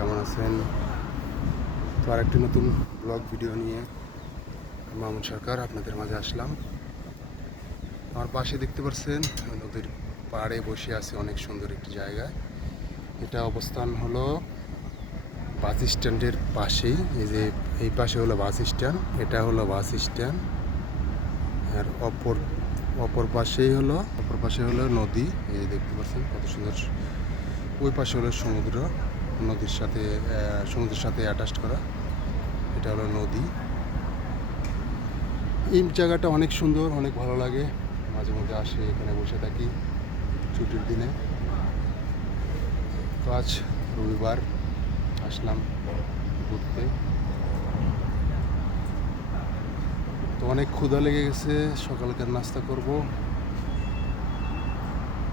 কেমন আছেন? তো আরেকটি নতুন ব্লগ ভিডিও নিয়ে মামুন সরকার আপনাদের মাঝে আসলাম। আমার পাশে দেখতে পাচ্ছেন নদীর পাড়ে বসে আছে অনেক সুন্দর একটি জায়গায়। এটা অবস্থান হলো বাস স্ট্যান্ডের পাশেই। এই পাশে হলো বাস স্ট্যান্ড, এটা হলো বাস স্ট্যান্ড। আর অপর পাশে হলো নদী। এই দেখতে পাচ্ছেন কত সুন্দর। ওই পাশে হলো সমুদ্র, সমুদ্রের সাথে অ্যাটাচড করা। এটা হলো নদী। এই জায়গাটা অনেক সুন্দর, অনেক ভালো লাগে। মাঝে মধ্যে আসে, এখানে বসে থাকি ছুটির দিনে। তো আজ রবিবার আসলাম ঘুরতে। তো অনেক ক্ষুধা লেগে গেছে, সকালকার নাস্তা করব।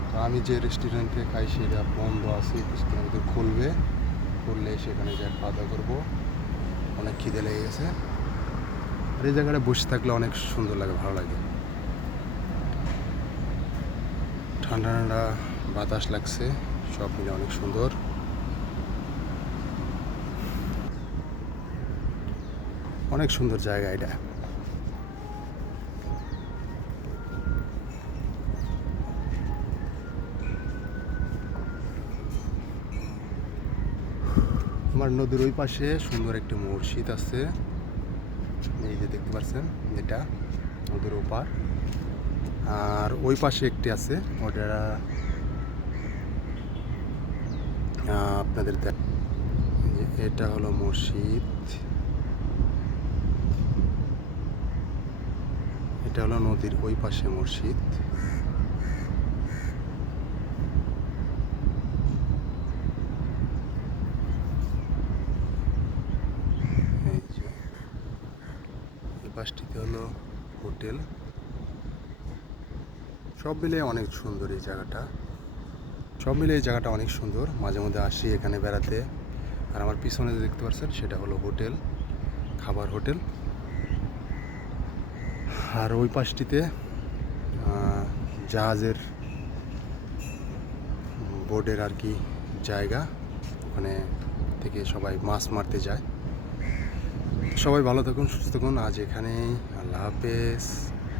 তো আমি যে রেস্টুরেন্টে খাই সেটা বন্ধ আছে, কিছুক্ষণের ভিতরে খুললে সেখানে যাই খাওয়া দাওয়া করবো। অনেক খিদে লেগে গেছে। আর এই জায়গাটা বসে থাকলে অনেক সুন্দর লাগে, ভালো লাগে। ঠান্ডা ঠান্ডা বাতাস লাগছে, সব মিলে অনেক সুন্দর। অনেক সুন্দর জায়গা এটা। আমার নদীর ওই পাশে সুন্দর একটি মসজিদ আছে, এই যে দেখতে পাচ্ছেন, এটা নদীর ওপার। আর ওই পাশে একটি আছে, ওটা আপনাদের এটা হলো মসজিদ। এটা হলো নদীর ওই পাশে মসজিদ। এই যে এই পাশটিতে হলো হোটেল। সব মিলিয়ে অনেক সুন্দর এই জায়গাটা। অনেক সুন্দর। মাঝে মধ্যে আসি এখানে বেড়াতে। আর আমার পিছনে যে দেখতে পাচ্ছেন সেটা হলো হোটেল, খাবার হোটেল। আর ওই পাশটিতে জাহাজের বোর্ডের আর কি জায়গা, ওখানে থেকে সবাই মাছ মারতে যায়। সবাই ভালো থাকুন, সুস্থ থাকুন। আজ এখানেই, আল্লাহ হাফেজ।